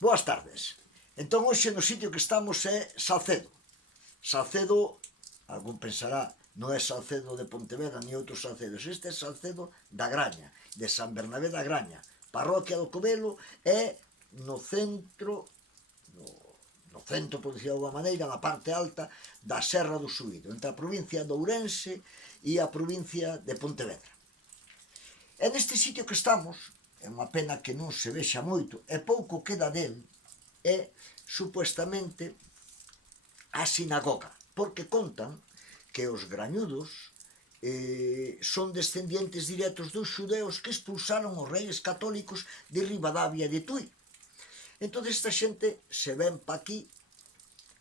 Boas tardes. Entón, hoxe no sitio que estamos é Salcedo. Salcedo, algún pensará, non é Salcedo de Pontevedra ni outros Salcedos. Este é Salcedo da Graña, de San Bernabé da Graña. Parroquia do Covelo é no centro, por decir de alguma maneira, na parte alta da Serra do Suído, entre a provincia de Ourense e a provincia de Pontevedra. E neste sitio que estamos, é unha pena que non se vexa moito, e pouco queda del, é supuestamente a sinagoga, porque contan que os grañudos son descendientes directos dos xudeos que expulsaron os reis católicos de Ribadavia e de Tui. Entón esta xente se ven pa aquí,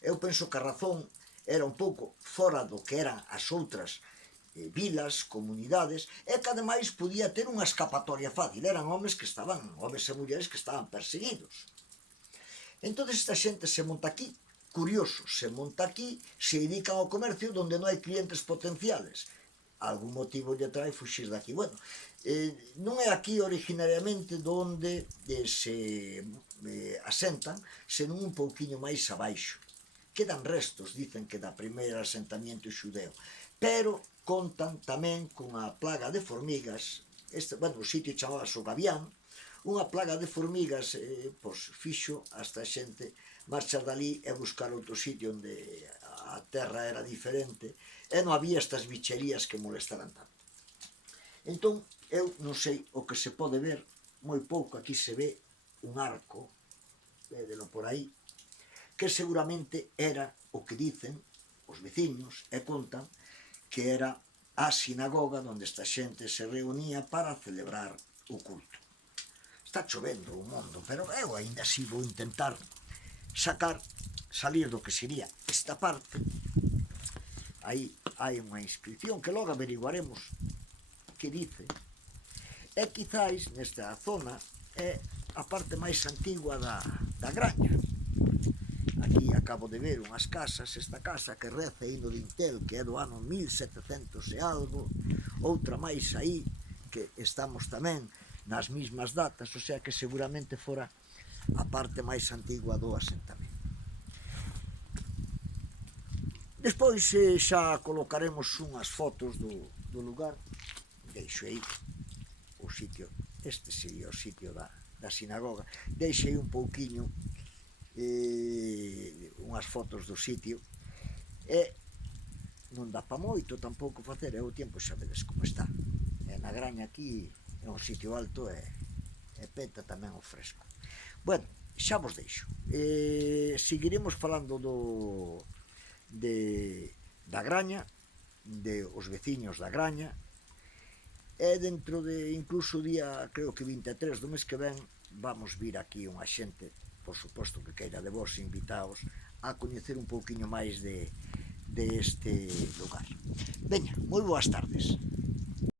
eu penso que a razón era un pouco fora do que eran as outras vilas, comunidades, e que ademais podía ter unha escapatoria fácil. Eran homes e mulleres que estaban perseguidos. Entón esta xente se monta aquí, curioso, se monta aquí, se dedican ao comercio onde non hai clientes potenciales. Algún motivo lle trae fuxir daqui. Bueno, non é aquí originariamente onde se asentan, senón un pouquiño máis abaixo. Quedan restos, dicen que da primeiro asentamiento xudeo, pero contan tamén cunha plaga de formigas. O sitio chamábase o Gavián. Unha plaga de formigas fixo hasta a xente marchar dali e buscar outro sitio onde a terra era diferente e non había estas bicherías que molestaran tanto. Entón, eu non sei o que se pode ver, moi pouco, aquí se ve un arco, védelo por aí, que seguramente era o que dicen os veciños e contan que era a sinagoga onde esta xente se reunía para celebrar o culto. Está chovendo o mundo, pero eu ainda así vou intentar salir do que sería esta parte. Aí hai unha inscripción que logo averiguaremos que dice. E quizáis nesta zona é a parte máis antigua da Graña. Aquí acabo de ver unhas casas, esta casa que reza aí no dintel, que é do ano 1700 e algo, outra máis aí, que estamos tamén nas mismas datas, o sea que seguramente fora a parte máis antigua do asentamento. Despois xa colocaremos unhas fotos do lugar, deixo aí o sitio, este sería o sitio da sinagoga, deixo aí un pouquiño unhas fotos do sitio, e non dá pa moito tampouco facer, é o tempo xa vedes como está, na Graña aquí é un sitio alto e peta tamén o fresco. Bueno, xa vos deixo, seguiremos falando da Graña, de os veciños da Graña, e dentro de incluso o día, creo que 23 do mes que ven, vamos vir aquí unha xente, por suposto que queira de vos invitaos a coñecer un pouquiño máis deste lugar. Veña, moi boas tardes.